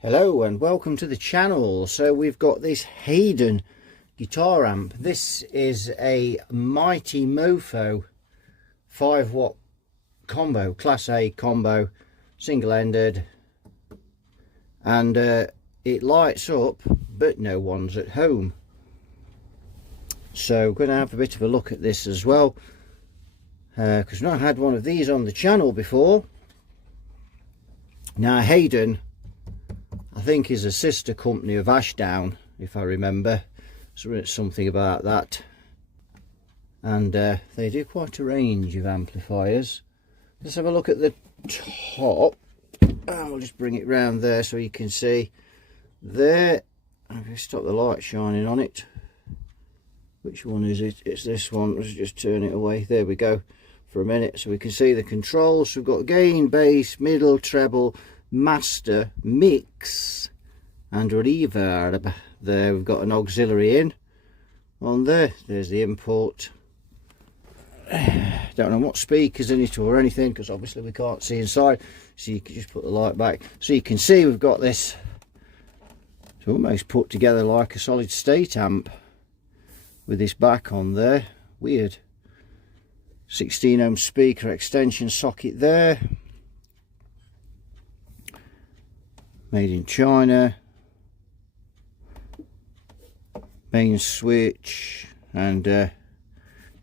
Hello and welcome to the channel. So we've got this Hayden guitar amp. This is a Mighty Mofo 5-watt combo, Class A combo, single-ended, and it lights up but no one's at home. So we're going to have a bit of a look at this as well, because we've not had one of these on the channel before. Now Hayden, I think, is a sister company of Ashdown, if I remember. So it's something about that. And they do quite a range of amplifiers. Let's have a look at the top. I'll just bring it round there so you can see. There, I'm going to stop the light shining on it. Which one is it? It's this one. Let's just turn it away. There we go. For a minute, so we can see the controls. So we've got gain, bass, middle, treble, master, mix and reverb. There we've got an auxiliary in on there. There's the input. Don't know what speakers in it or anything, because obviously we can't see inside, so you can just put the light back so you can see we've got this. It's almost put together like a solid state amp with this back on there. Weird. 16 ohm speaker extension socket there. Made in China. Main switch and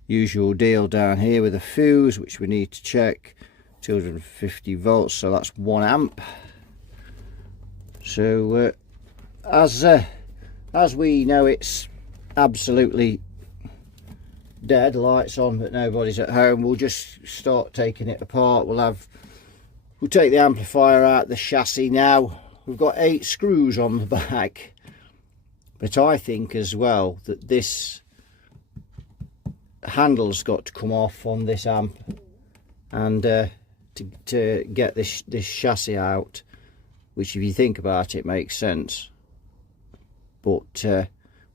usual deal down here with a fuse, which we need to check. 250 volts, so that's 1 amp. So as we know, it's absolutely dead, lights on but nobody's at home. We'll just start taking it apart. We'll take the amplifier out, the chassis now. We've got 8 screws on the back, but I think as well that this handle's got to come off on this amp, and to get this chassis out, which if you think about it makes sense. But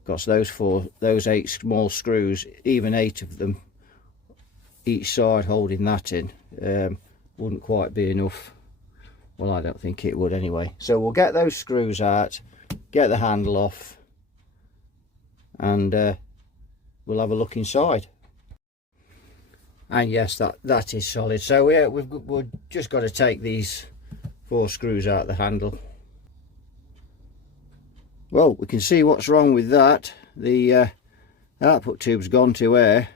because those 8 small screws, even 8 of them each side holding that in, wouldn't quite be enough. Well, I don't think it would anyway. So we'll get those screws out, get the handle off, and we'll have a look inside. And yes, that is solid. So yeah, we've just got to take these 4 screws out of the handle. Well, we can see what's wrong with that. The output tube's gone to air,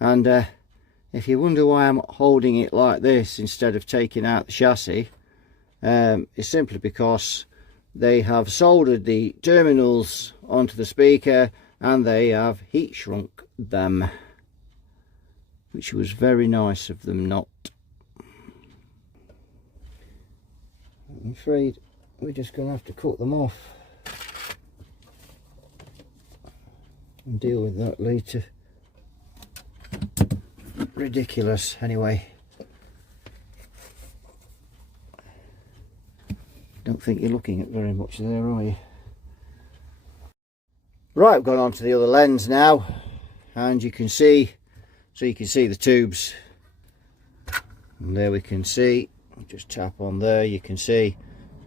and if you wonder why I'm holding it like this instead of taking out the chassis, it's simply because they have soldered the terminals onto the speaker and they have heat shrunk them, which was very nice of them not. I'm afraid we're just going to have to cut them off and deal with that later. Ridiculous. Anyway, don't think you're looking at very much there, are you? Right, we've gone on to the other lens now, and you can see, so you can see the tubes, and there we can see, just tap on there, you can see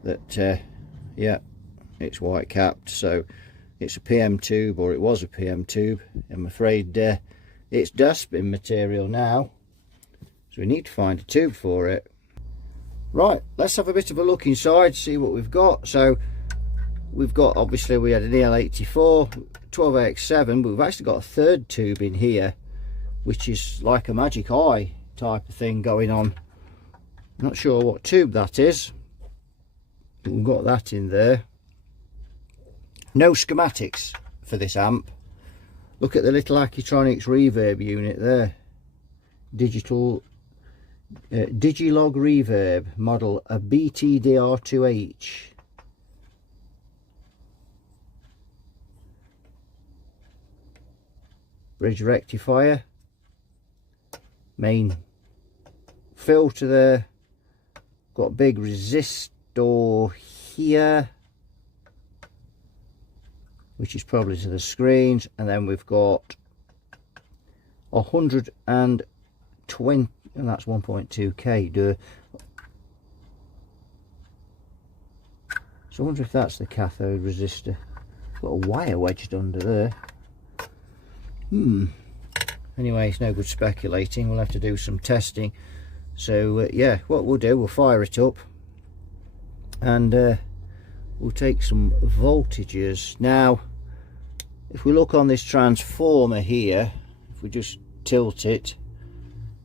that yeah, it's white capped, so it's a PM tube, or it was a PM tube. I'm afraid it's dustbin material now, so we need to find a tube for it. Right, let's have a bit of a look inside, see what we've got. So we've got, obviously we had an EL84 12AX7, but we've actually got a third tube in here, which is like a magic eye type of thing going on. Not sure what tube that is, but we've got that in there. No schematics for this amp. Look at the little Accutronics reverb unit there. Digital Digilog reverb model, a BTDR2H. Bridge rectifier. Main filter there. Got a big resistor here, which is probably to the screens, and then we've got 120, and that's 1.2k. So I wonder if that's the cathode resistor. Got a wire wedged under there. Anyway, it's no good speculating. We'll have to do some testing. So yeah, what we'll do, we'll fire it up and we'll take some voltages. Now if we look on this transformer here, if we just tilt it,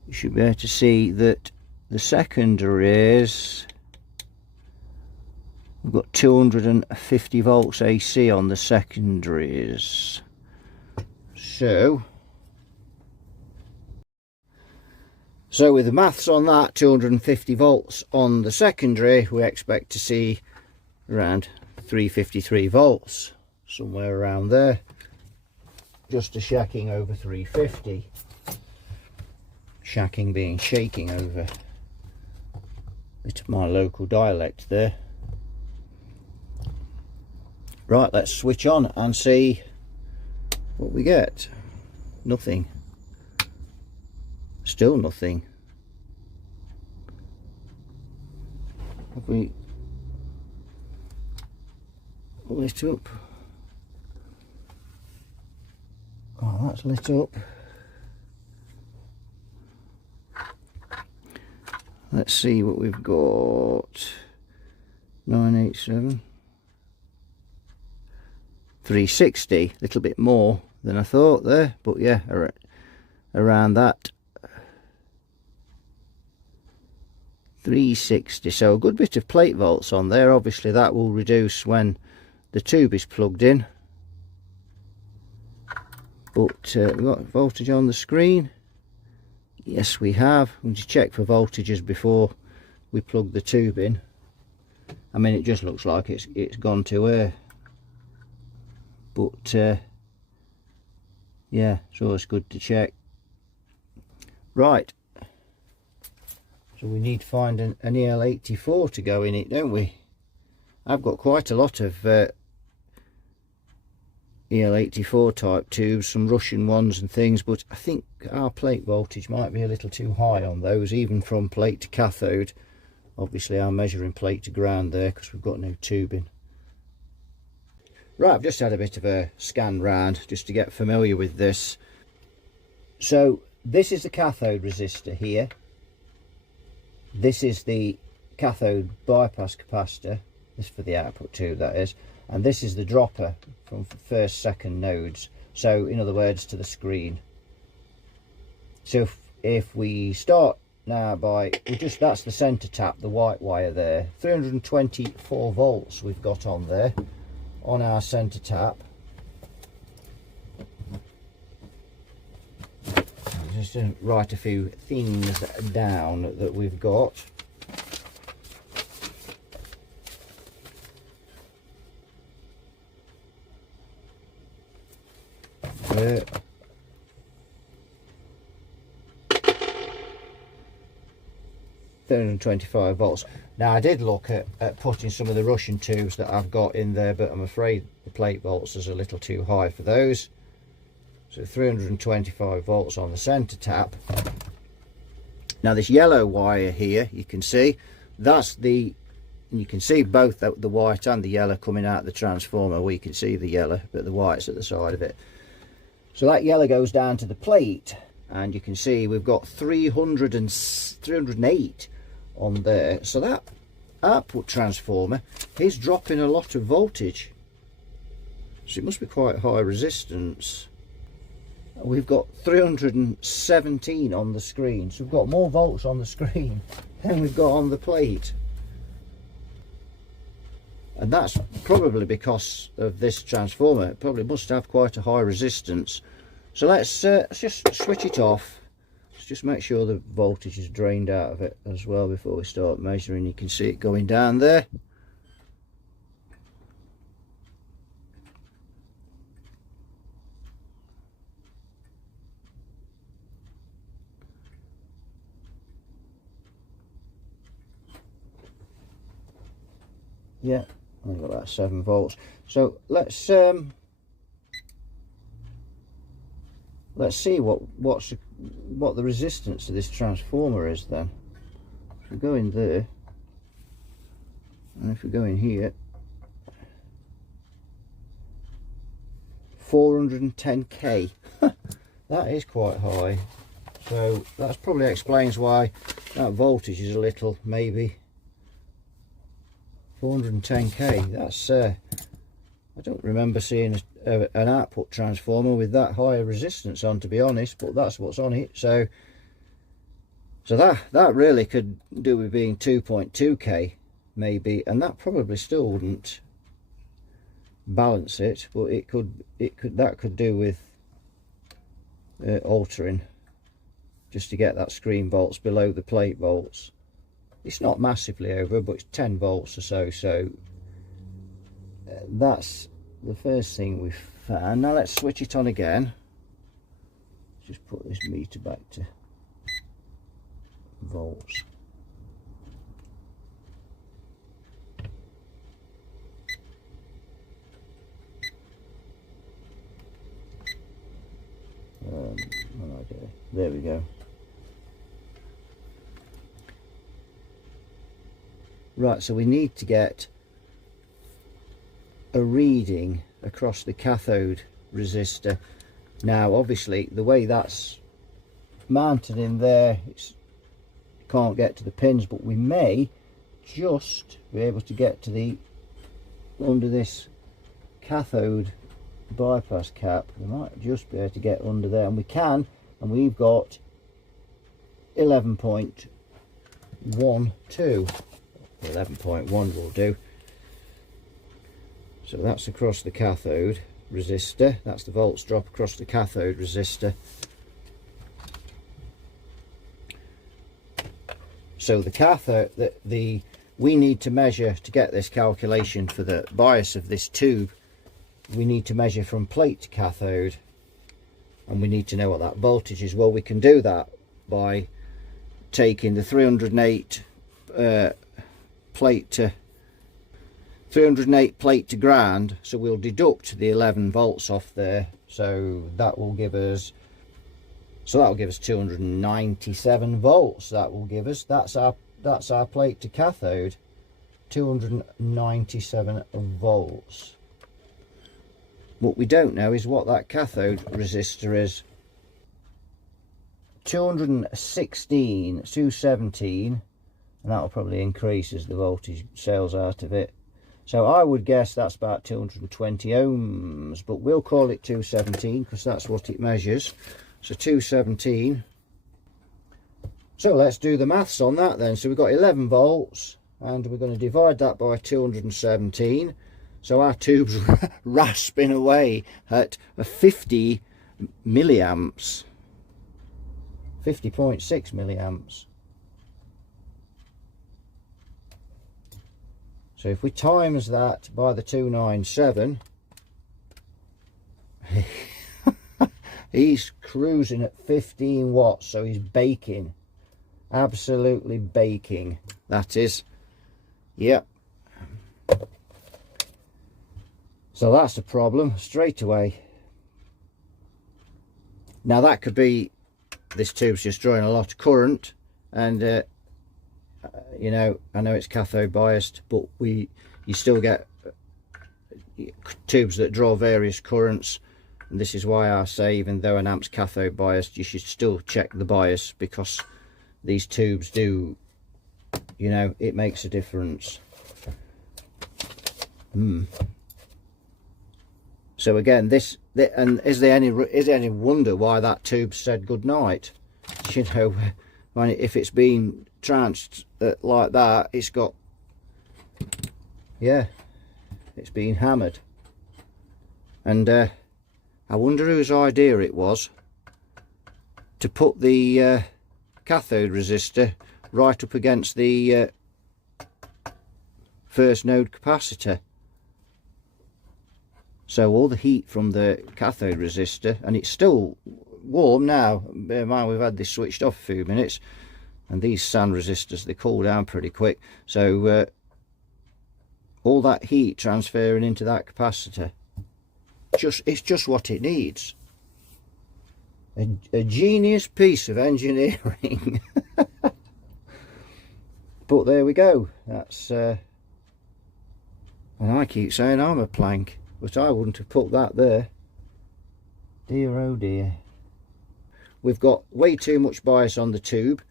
you should be able to see that the secondaries, we've got 250 volts AC on the secondaries. So with the maths on that, 250 volts on the secondary, we expect to see around 353 volts, somewhere around there, just a shacking over 350. Shacking being shaking over, bit of my local dialect there. Right, let's switch on and see what we get. Nothing. Still nothing. Have we lit up? Oh, that's lit up. Let's see what we've got. 987. 360. A little bit more than I thought there, but yeah, around that. 360. So a good bit of plate volts on there. Obviously that will reduce when the tube is plugged in. But we've got voltage on the screen. Yes, we have. We'll just check for voltages before we plug the tube in. I mean, it just looks like it's gone to air. But yeah, it's always good to check. Right. So we need to find an EL84 to go in it, don't we? I've got quite a lot of EL84 type tubes, some Russian ones and things, but I think our plate voltage might be a little too high on those, even from plate to cathode. Obviously I'm measuring plate to ground there because we've got no tubing. Right, I've just had a bit of a scan round just to get familiar with this. So this is the cathode resistor here. This is the cathode bypass capacitor. This for the output tube, that is. And this is the dropper from first, second nodes. So in other words, to the screen. So if we start now by, that's the center tap, the white wire there. 324 volts we've got on there, on our center tap. Just to write a few things down that we've got. There. 325 volts. Now I did look at putting some of the Russian tubes that I've got in there, but I'm afraid the plate volts is a little too high for those. So 325 volts on the center tap. Now this yellow wire here, you can see, that's the, and you can see both the white and the yellow coming out of the transformer. We can see the yellow, but the white's at the side of it. So that yellow goes down to the plate, and you can see we've got 308 on there. So that output transformer is dropping a lot of voltage. So it must be quite high resistance. We've got 317 on the screen, so we've got more volts on the screen than we've got on the plate, and that's probably because of this transformer. It probably must have quite a high resistance. So let's just switch it off. Let's just make sure the voltage is drained out of it as well before we start measuring. You can see it going down there. Yeah, I've got about 7 volts. So let's see what the resistance to this transformer is then. If we go in there, and if we go in here, 410k. That is quite high, so that probably explains why that voltage is a little, maybe 410k. That's I don't remember seeing an output transformer with that high a resistance on, to be honest, but that's what's on it. So that really could do with being 2.2k maybe, and that probably still wouldn't balance it, but that could do with altering just to get that screen volts below the plate volts. It's not massively over, but it's 10 volts or so. So that's the first thing we've found. Now let's switch it on again. Just put this meter back to volts. There we go. Right, so we need to get a reading across the cathode resistor. Now obviously the way that's mounted in there, it can't get to the pins, but we may just be able to get to the under this cathode bypass cap. We might just be able to get under there, and we can, and we've got 11.12. 11.1 will do. So that's across the cathode resistor. That's the volts drop across the cathode resistor. So the cathode, we need to measure to get this calculation for the bias of this tube. We need to measure from plate to cathode, and we need to know what that voltage is. Well, we can do that by taking the 308 plate to 308 plate to ground. So we'll deduct the 11 volts off there, so that will give us 297 volts. That will give us, that's our plate to cathode, 297 volts. What we don't know is what that cathode resistor is. 217, and that'll probably increase as the voltage sails out of it. So I would guess that's about 220 ohms, but we'll call it 217 because that's what it measures. So 217. So let's do the maths on that then. So we've got 11 volts, and we're going to divide that by 217. So our tube's rasping away at 50 milliamps. 50.6 milliamps. So if we times that by the 297, he's cruising at 15 watts, so he's baking. Absolutely baking, that is. Yep. So that's a problem straight away. Now that could be this tube's just drawing a lot of current, and you know, I know it's cathode biased, but you still get tubes that draw various currents, and this is why I say even though an amp's cathode biased, you should still check the bias, because these tubes do, you know, it makes a difference. So again, and is there any wonder why that tube said good night? You know, when if it's been tranched like that, it's got, yeah, it's been hammered. And I wonder whose idea it was to put the cathode resistor right up against the first node capacitor. So all the heat from the cathode resistor, and it's still warm now, bear in mind we've had this switched off a few minutes, and these SAN resistors, they cool down pretty quick, so all that heat transferring into that capacitor, it's just what it needs. A genius piece of engineering. But there we go, that's and I keep saying I'm a plank, but I wouldn't have put that there. dear oh dear. We've got way too much bias on the tube.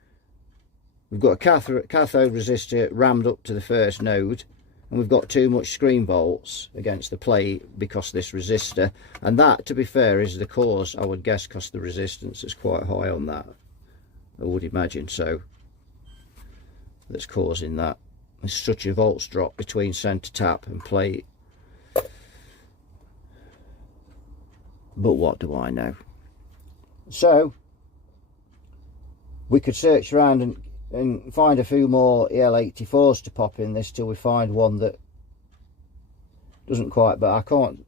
We've got a cathode resistor rammed up to the first node, and we've got too much screen volts against the plate because of this resistor. And that, to be fair, is the cause, I would guess, because the resistance is quite high on that, I would imagine. So that's causing that. There's such a volts drop between centre tap and plate. But what do I know? So we could search around and find a few more EL84s to pop in this till we find one that doesn't quite, but I can't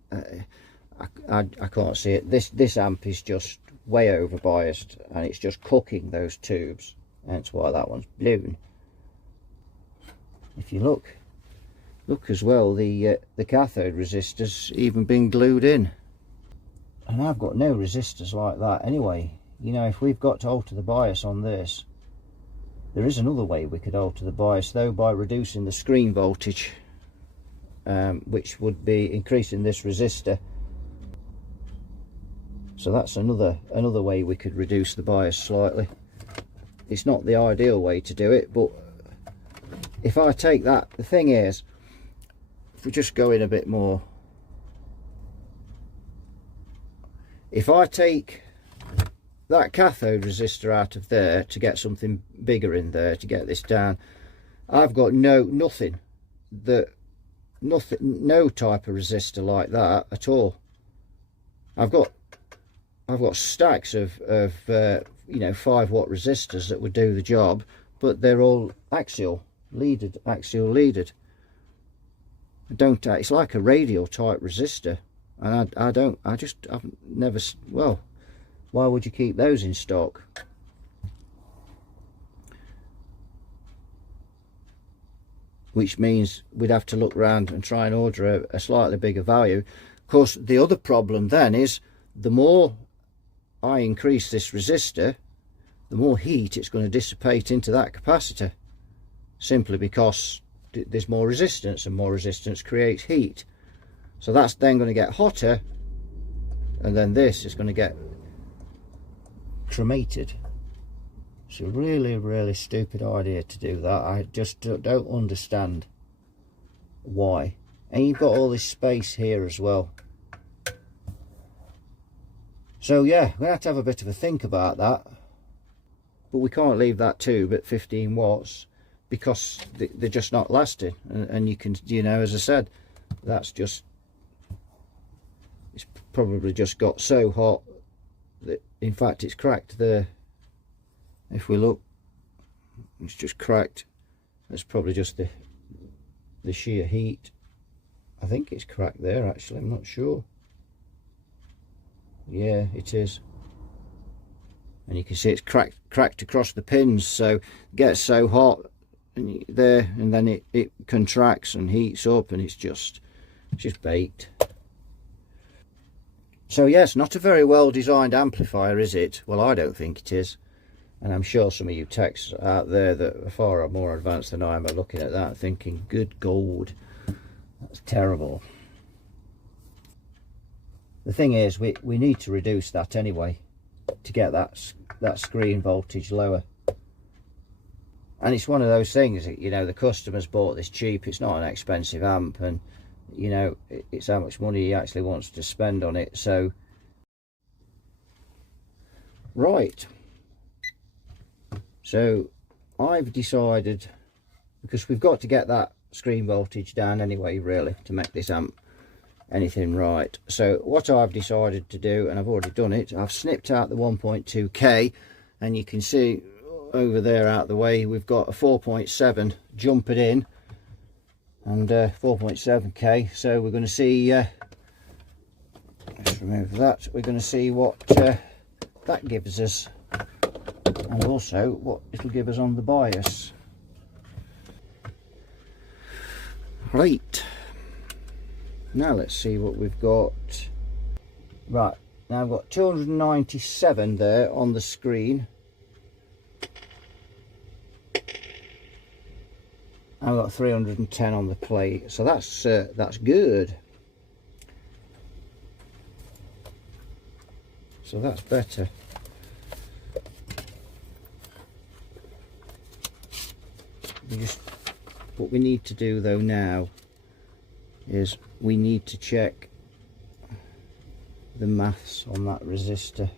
I can't see it. This amp is just way over biased, and it's just cooking those tubes, hence why that one's blown. If you look as well, the cathode resistor's even been glued in, and I've got no resistors like that anyway. You know, if we've got to alter the bias on this, there is another way we could alter the bias, though, by reducing the screen voltage, which would be increasing this resistor. So that's another way we could reduce the bias slightly. It's not the ideal way to do it, but if I take that, the thing is, if we just go in a bit more, if I take that cathode resistor out of there to get something bigger in there to get this down, I've got no type of resistor like that at all. I've got stacks of you know, 5-watt resistors that would do the job, but they're all axial leaded. It's like a radial type resistor, and I've never, well, why would you keep those in stock? Which means we'd have to look around and try and order a slightly bigger value. Of course, the other problem then is, the more I increase this resistor, the more heat it's going to dissipate into that capacitor, simply because there's more resistance, and more resistance creates heat. So that's then going to get hotter, and then this is going to get cremated. It's a really stupid idea to do that. I just don't understand why. And you've got all this space here as well. So yeah, we're going to have a bit of a think about that. But we can't leave that tube at 15 watts because they're just not lasting. And you can, you know, as I said, that's just, it's probably just got so hot that, in fact, it's cracked there. If we look, it's just cracked. That's probably just the sheer heat. I think it's cracked there, actually, I'm not sure. Yeah, it is. And you can see it's cracked across the pins, so it gets so hot and there, and then it contracts and heats up, and it's just baked. So yes, not a very well designed amplifier, is it? Well, I don't think it is. And I'm sure some of you techs out there that are far more advanced than I am are looking at that thinking, good God, that's terrible. The thing is, we need to reduce that anyway to get that screen voltage lower. And it's one of those things that, you know, the customer's bought this cheap, it's not an expensive amp, and you know, it's how much money he actually wants to spend on it. So right, so I've decided, because we've got to get that screen voltage down anyway, really, to make this amp anything right. So what I've decided to do, and I've already done it, I've snipped out the 1.2k, and you can see over there out the way we've got a 4.7 jumping in, and 4.7k. so we're going to see, let's remove that, we're going to see what that gives us, and also what it'll give us on the bias. Right, now let's see what we've got. Right, now I've got 297 there on the screen. I've got 310 on the plate, so that's good. so that's better. What we need to do though now is we need to check the maths on that resistor.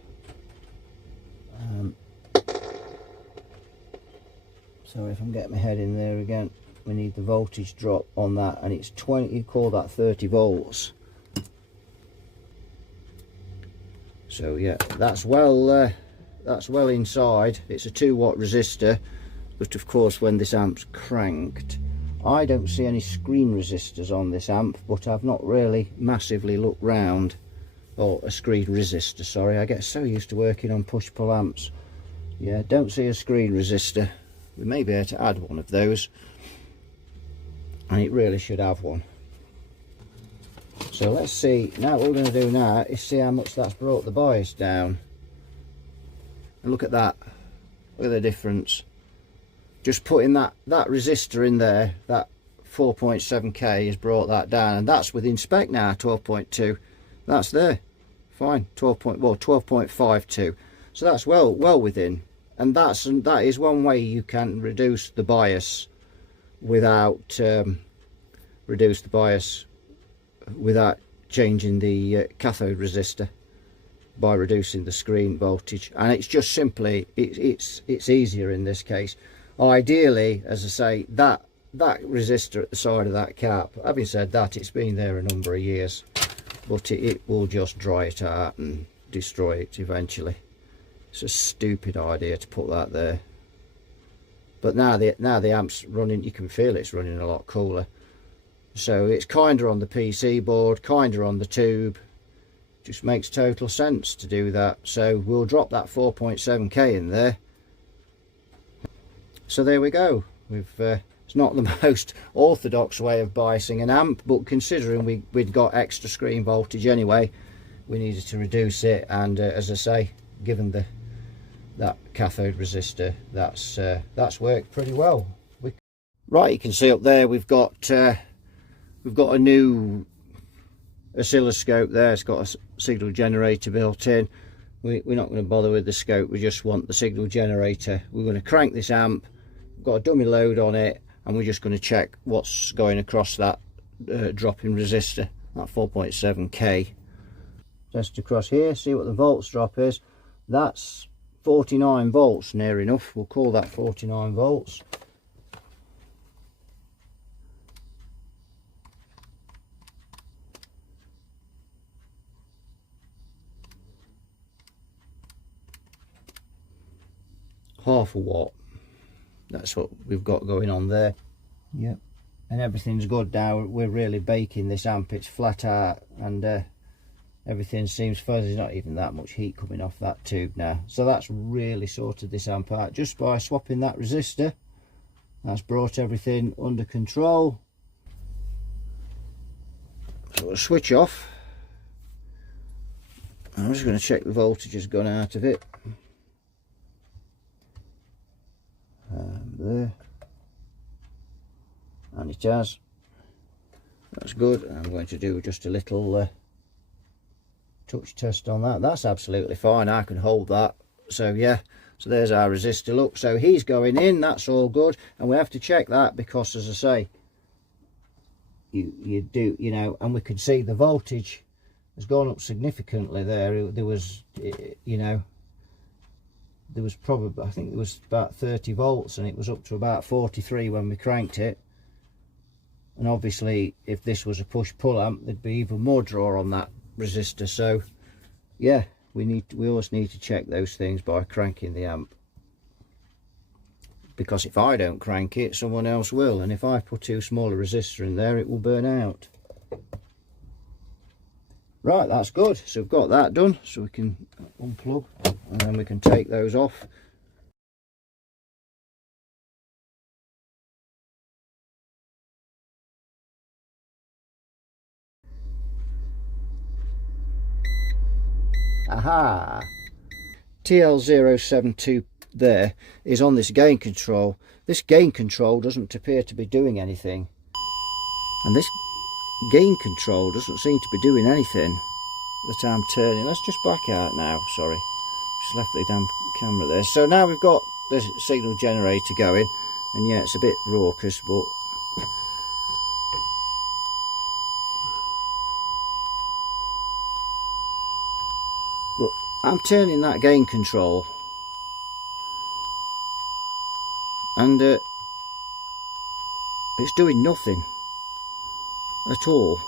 So if I'm getting my head in there again, we need the voltage drop on that, and it's 20, you call that 30 volts. So yeah, that's well inside. It's a 2-watt resistor, but of course when this amp's cranked, I don't see any screen resistors on this amp, but I've not really massively looked round. Or a screen resistor, sorry, I get so used to working on push-pull amps. Yeah, don't see a screen resistor. We may be able to add one of those, and it really should have one. So let's see, now what we're going to do now is see how much that's brought the bias down. And look at that, look at the difference. Just putting that resistor in there, that 4.7k has brought that down, and that's within spec now, 12.2. That's there, fine, 12.52. So that's well within, and that is one way you can reduce the bias without changing the cathode resistor, by reducing the screen voltage. And it's just simply it's easier in this case. Ideally, as I say, that resistor at the side of that cap, having said that, it's been there a number of years, but it will just dry it out and destroy it eventually. It's a stupid idea to put that there. But now the amp's running, you can feel it's running a lot cooler. So it's kinder on the PC board, kinder on the tube. Just makes total sense to do that. So we'll drop that 4.7k in there. So there we go. It's not the most orthodox way of biasing an amp, but considering we'd got extra screen voltage anyway, we needed to reduce it. And as I say, given that cathode resistor, that's worked pretty well. Right, you can see up there we've got a new oscilloscope there. It's got a signal generator built in. We're not going to bother with the scope, we just want the signal generator. We're going to crank this amp, we've got a dummy load on it, and we're just going to check what's going across that drop-in resistor, that 4.7k. Test across here, see what the volts drop is. That's 49 volts, near enough. We'll call that 49 volts. Half a watt, that's what we've got going on there. Yep, and everything's good now. We're really baking this amp, it's flat out, and everything seems fuzzy. There's not even that much heat coming off that tube now. So that's really sorted this amp out just by swapping that resistor. That's brought everything under control. So we'll switch off. I'm just going to check the voltage has gone out of it. There, and it has. That's good. I'm going to do just a little touch test on that. That's absolutely fine, I can hold that. So yeah, so there's our resistor. Look, so he's going in, that's all good. And we have to check that because, as I say, you do, you know, and we can see the voltage has gone up significantly there. There was, you know, there was probably, I think it was about 30 volts, and it was up to about 43 when we cranked it. And obviously if this was a push-pull amp, there'd be even more draw on that resistor. So yeah, we always need to check those things by cranking the amp, because if I don't crank it, someone else will, and if I put too small a resistor in there, it will burn out. Right, that's good. So we've got that done, so we can unplug and then we can take those off. Aha! TL072 there is on this gain control. This gain control doesn't appear to be doing anything, and this gain control doesn't seem to be doing anything. that I'm turning. Let's just back out now, sorry. Just left the damn camera there. So now we've got the signal generator going, and yeah, it's a bit raucous, but I'm turning that gain control, and it's doing nothing at all.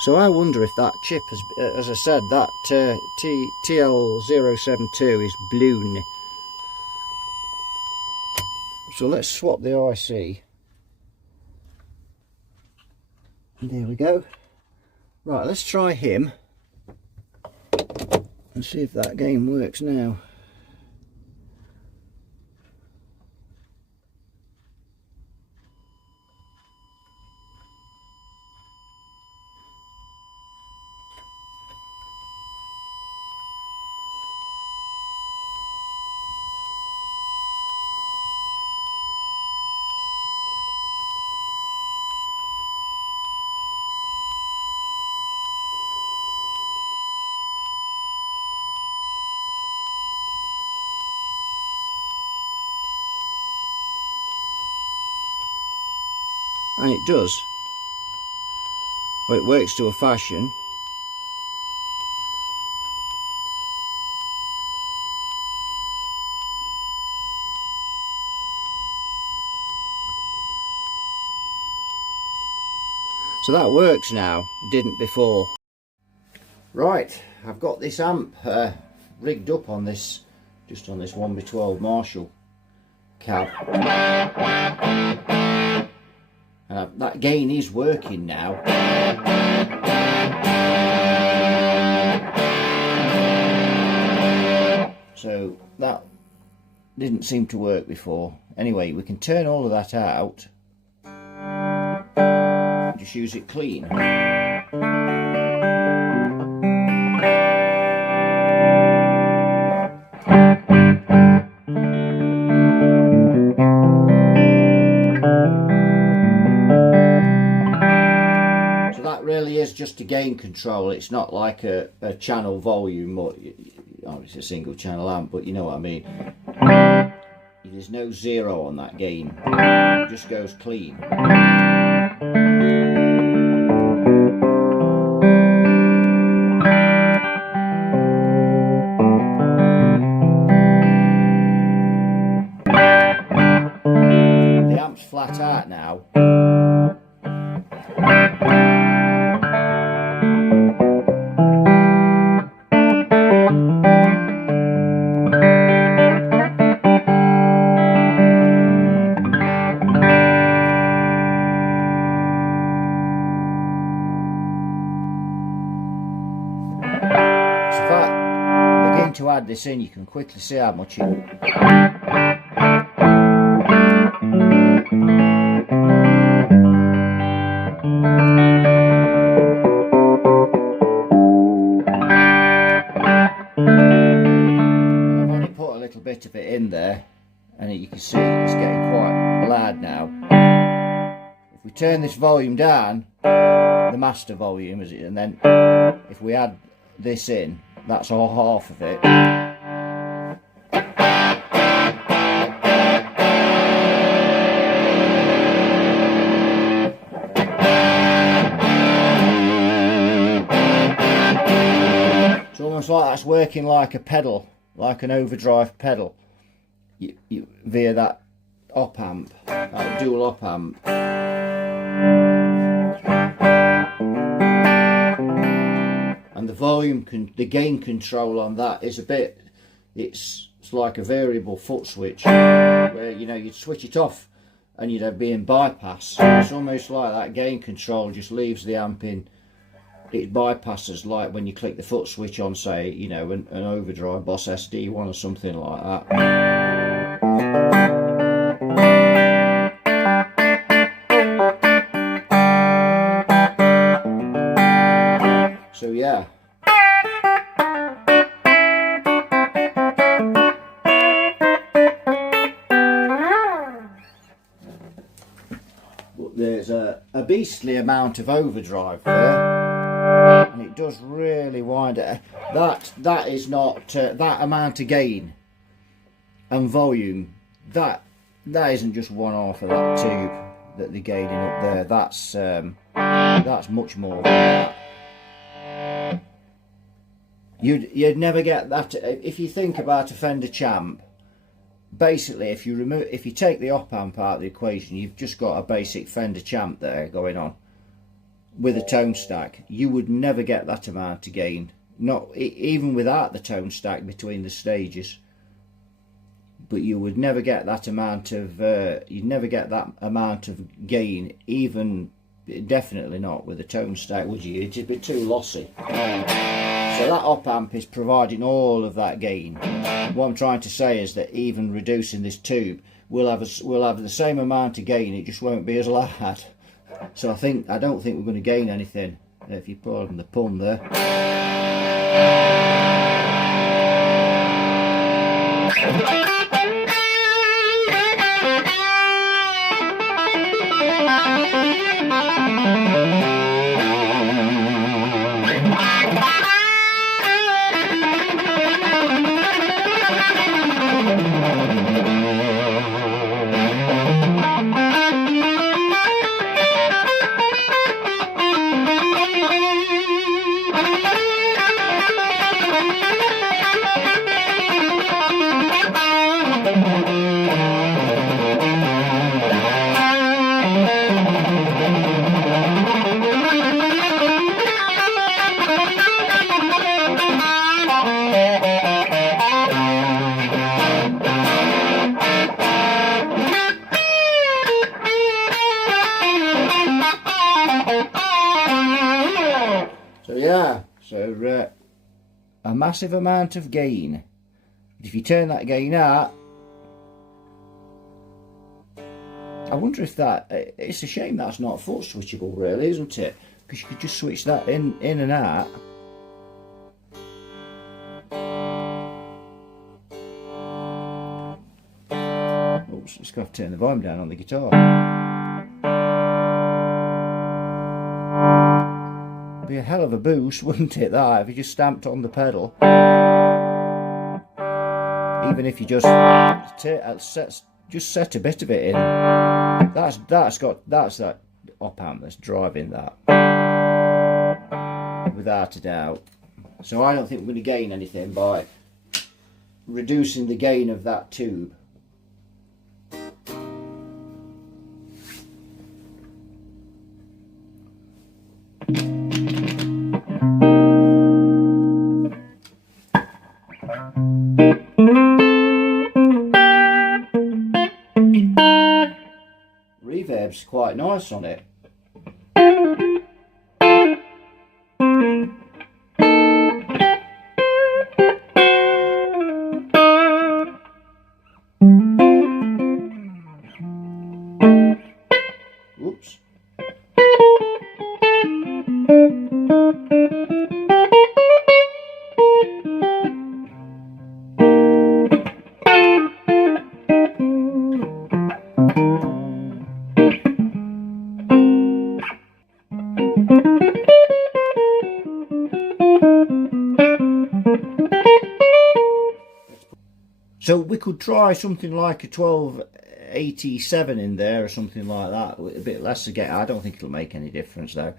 So I wonder if that chip has, as I said, that TL072 is blown. So let's swap the IC. There we go. Right, let's try him and see if that game works now. And it does. Well, it works to a fashion. So that works now, didn't before. Right, I've got this amp rigged up on this, just on this 1x12 Marshall cab. And that gain is working now. So that didn't seem to work before. Anyway, we can turn all of that out. Just use it clean. Is just a gain control. It's not like a channel volume, or it's a single channel amp, but you know what I mean. There's no zero on that gain, it just goes clean. The amp's flat out now. To add this in, you can quickly see how much it I've only put a little bit of it in there, and you can see it's getting quite loud now. If we turn this volume down, the master volume is it, and then if we add this in, that's all half of it. It's almost like that's working like a pedal, like an overdrive pedal, via that op amp, that dual op amp. And the volume, the gain control on that is a bit, it's like a variable foot switch, where you know you'd switch it off and you'd be in bypass. It's almost like that gain control just leaves the amp in, it bypasses, like when you click the foot switch on, say, you know, an overdrive Boss SD1 or something like that. So yeah. But there's a beastly amount of overdrive there. and it does really wind it. That is not that amount of gain and volume. That isn't just one half of that tube that they're gaining up there. That's much more than that. You'd never get that if you think about a Fender Champ. Basically, if you take the op amp out of the equation, you've just got a basic Fender Champ there going on with a tone stack. You would never get that amount of gain, not even without the tone stack between the stages. But you would never get that amount of gain, even definitely not with a tone stack, would you? It'd be too lossy. So that op amp is providing all of that gain. What I'm trying to say is that even reducing this tube, we'll have the same amount of gain. It just won't be as loud. So I don't think we're going to gain anything, if you pardon the pun there. A massive amount of gain. If you turn that gain out, I wonder if it's a shame that's not foot switchable, really, isn't it? Because you could just switch that in and out. Oops, just got to turn the volume down on the guitar. Be a hell of a boost, wouldn't it, that, if you just stamped on the pedal. Even if you just set a bit of it in. That's that op amp that's driving that, without a doubt. So I don't think we're going to gain anything by reducing the gain of that tube. Reverb's quite nice on it. Oops. So we could try something like a 1287 in there or something like that, with a bit less again. I don't think it'll make any difference though.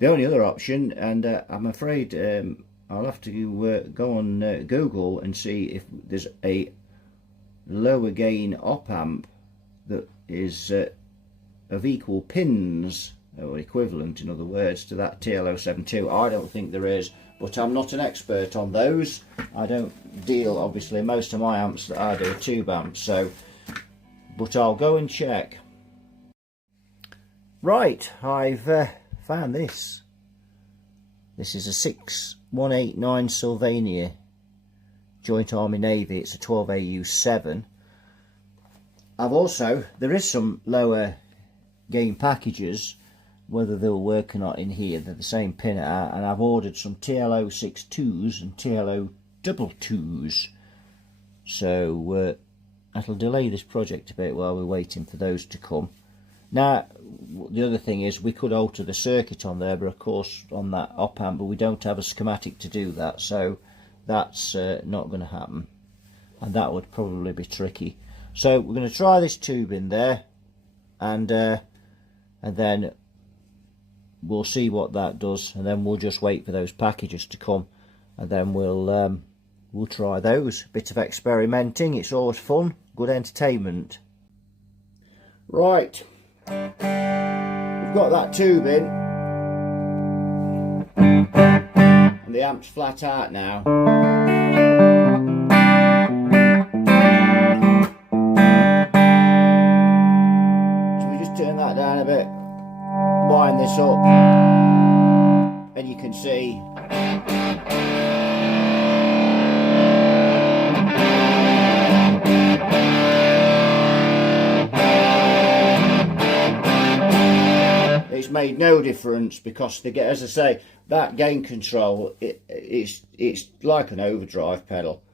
The only other option, and I'm afraid I'll have to go on Google and see if there's a lower gain op amp that is of equal pins, or equivalent in other words, to that TL072. I don't think there is, but I'm not an expert on those. I don't deal, obviously, most of my amps that I do are tube amps, so, but I'll go and check. Right, I've found this. This is a 6189 Sylvania Joint Army Navy. It's a 12AU7. There is some lower gain packages, whether they'll work or not in here. They're the same pin out, and I've ordered some TL062s and TL022s, so that'll delay this project a bit while we're waiting for those to come. Now, the other thing is we could alter the circuit on there, but of course on that op amp, but we don't have a schematic to do that, so that's not going to happen, and that would probably be tricky. So we're going to try this tube in there, and then we'll see what that does, and then we'll just wait for those packages to come, and then we'll try those. Bit of experimenting, it's always fun, good entertainment. Right, we've got that tube in, and the amp's flat out now. So we just turn that down a bit, wind this up, and you can see it's made no difference, because they get, as I say, that gain control, it's like an overdrive pedal,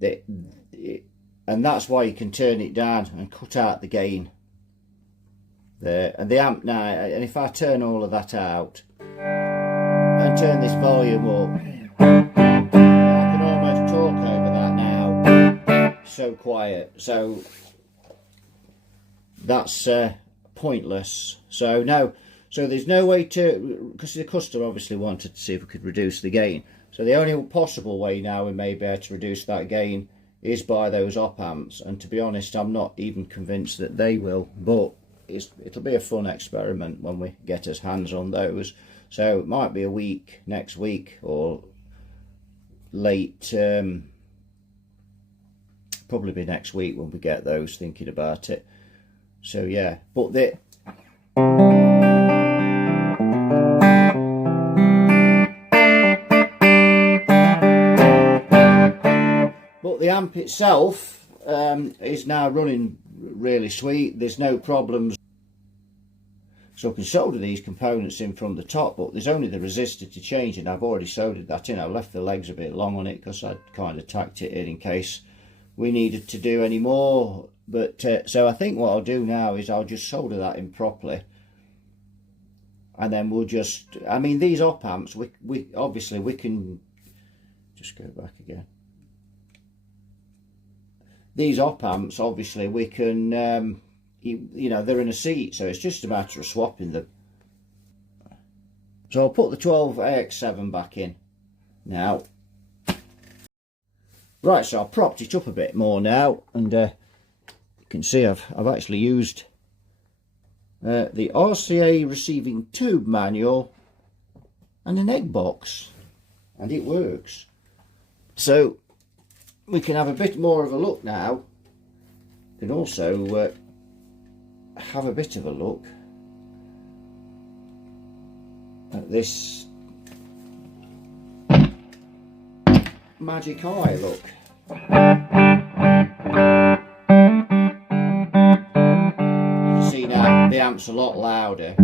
and that's why you can turn it down and cut out the gain there. And the amp now, and if I turn all of that out and turn this volume up, I can almost talk over that now, so quiet. So that's pointless. So no, so there's no way to, because the customer obviously wanted to see if we could reduce the gain, so the only possible way now we may be able to reduce that gain is by those op amps, and to be honest, I'm not even convinced that they will, but it'll be a fun experiment when we get our hands on those. So it might be a week, next week, or late, probably be next week when we get those, thinking about it. So yeah, but the amp itself is now running really sweet. There's no problems. So I can solder these components in from the top, but there's only the resistor to change, and I've already soldered that in. I left the legs a bit long on it because I'd kind of tacked it in case we needed to do any more. But so I think what I'll do now is I'll just solder that in properly, and then we'll just, I mean, these op amps, we obviously we can just go back again. These op amps, obviously we can you know, they're in a seat, so it's just a matter of swapping them. So I'll put the 12AX7 back in now. Right, so I've propped it up a bit more now, and you can see I've actually used the RCA receiving tube manual and an egg box, and it works. So we can have a bit more of a look now. We can also have a bit of a look at this magic eye. Look, you can see now the amp's a lot louder.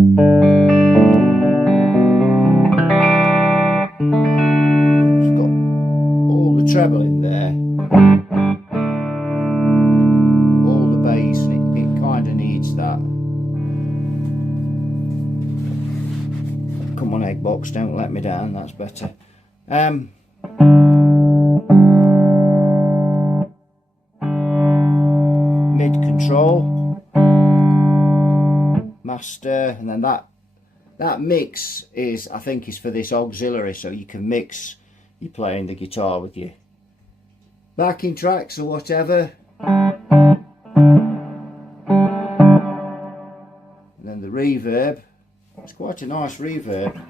It's got all the treble in there, all the bass, and it kind of needs that. Come on, egg box, don't let me down, that's better. Mid control, master, and then that mix is, I think, is for this auxiliary, so you can mix, you're playing the guitar with your backing tracks or whatever. And then the reverb, it's quite a nice reverb.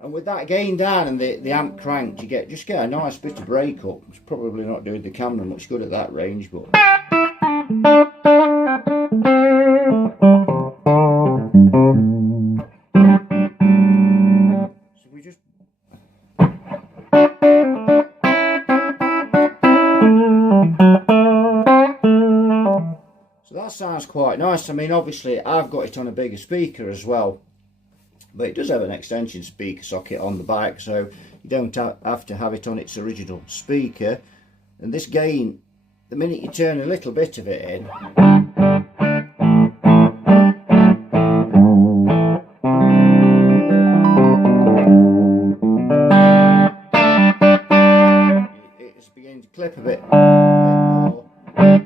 And with that gain down and the amp cranked, you just get a nice bit of breakup. It's probably not doing the camera much good at that range, but so we just that sounds quite nice. I mean, obviously I've got it on a bigger speaker as well, but it does have an extension speaker socket on the back, so you don't have to have it on its original speaker. And this gain, the minute you turn a little bit of it in, it's beginning to clip a bit more. But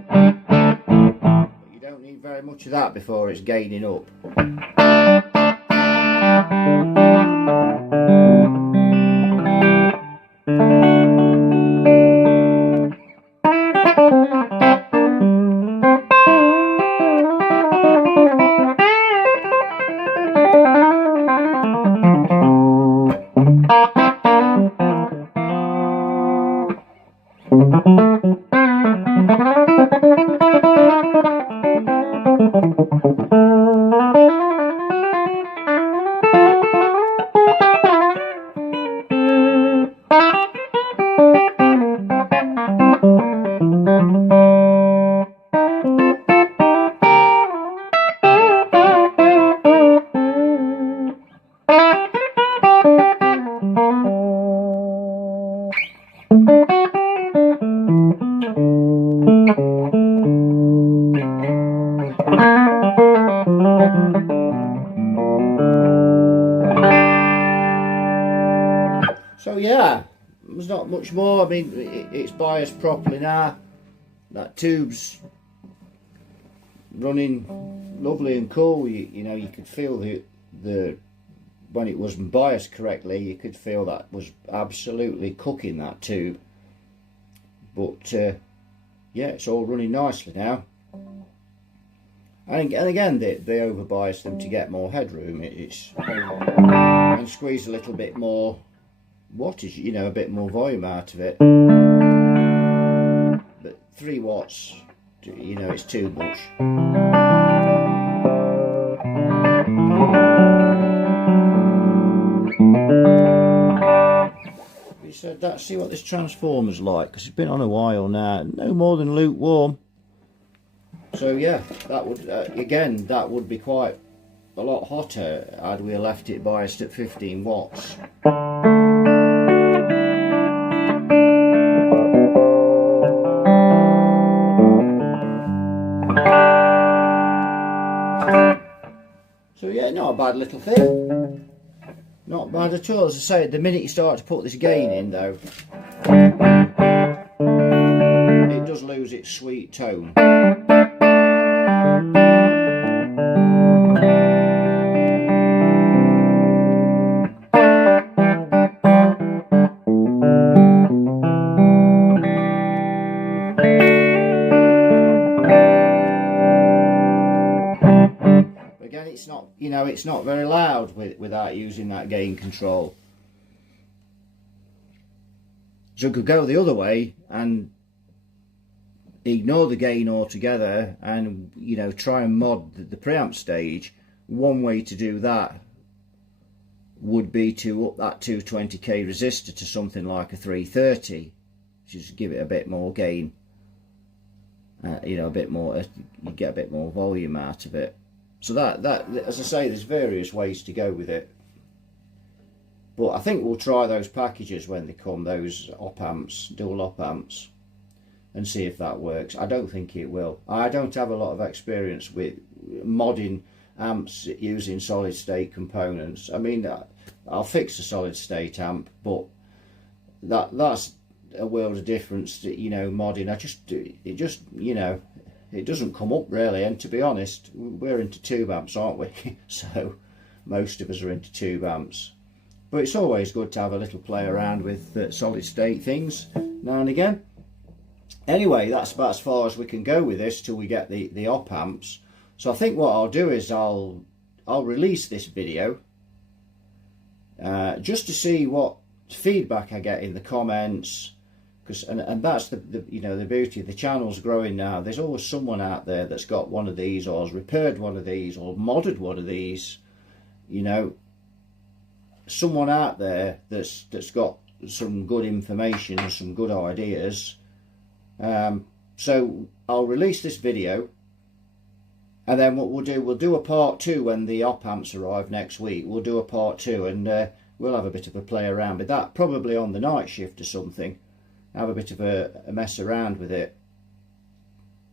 you don't need very much of that before it's gaining up. So yeah, there's not much more. I mean, it's biased properly now. That tube's running lovely and cool. You know, you could feel the when it wasn't biased correctly, you could feel that was absolutely cooking, that tube. But yeah, it's all running nicely now. And again, they over bias them to get more headroom. And squeeze a little bit more wattage, you know, a bit more volume out of it. But 3 watts, you know, it's too much. We said that, see what this transformer's like, because it's been on a while now, no more than lukewarm. So yeah, that would again, that would be quite a lot hotter had we left it biased at 15 watts. So yeah, not a bad little thing. Not bad at all. As I say, the minute you start to put this gain in though, it does lose its sweet tone. It's not, you know, it's not very loud without using that gain control. So it could go the other way and ignore the gain altogether and, you know, try and mod the preamp stage. One way to do that would be to up that 220k resistor to something like a 330, just give it a bit more gain, you know, a bit more, you get a bit more volume out of it. So that, as I say, there's various ways to go with it. But I think we'll try those packages when they come, those op amps, dual op amps, and see if that works. I don't think it will. I don't have a lot of experience with modding amps using solid state components. I mean, I'll fix a solid state amp, but that's a world of difference. You know, modding, it just you know, it doesn't come up really. And to be honest, we're into tube amps, aren't we? So most of us are into tube amps. But it's always good to have a little play around with solid state things now and again. Anyway, that's about as far as we can go with this till we get the op amps. So I think what I'll do is I'll release this video just to see what feedback I get in the comments, because and that's the you know, the beauty of the channel's growing now. There's always someone out there that's got one of these, or has repaired one of these, or modded one of these, you know, someone out there that's got some good information and some good ideas. So I'll release this video And then what we'll do a part 2 when the op amps arrive next week. We'll do a part 2, and we'll have a bit of a play around with that, probably on the night shift or something. Have a bit of a mess around with it,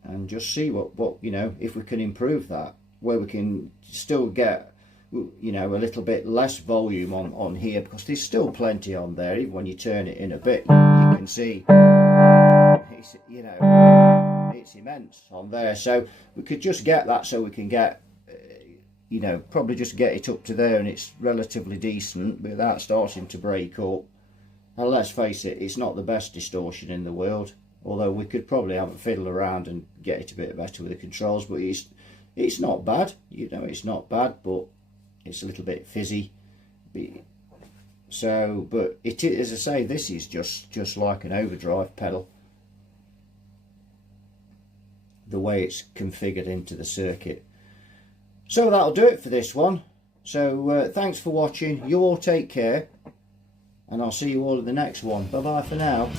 and just see what you know, if we can improve that, where we can still get, you know, a little bit less volume on here, because there's still plenty on there. Even when you turn it in a bit, you can see it's, you know, it's immense on there. So we could just get that, so we can get, you know, probably just get it up to there and it's relatively decent without starting to break up. And let's face it, it's not the best distortion in the world, although we could probably have a fiddle around and get it a bit better with the controls. But it's not bad, you know, it's not bad, but it's a little bit fizzy. So, but it is, as I say, this is just like an overdrive pedal, the way it's configured into the circuit. So that'll do it for this one. So thanks for watching. You all take care, and I'll see you all in the next one. Bye bye for now.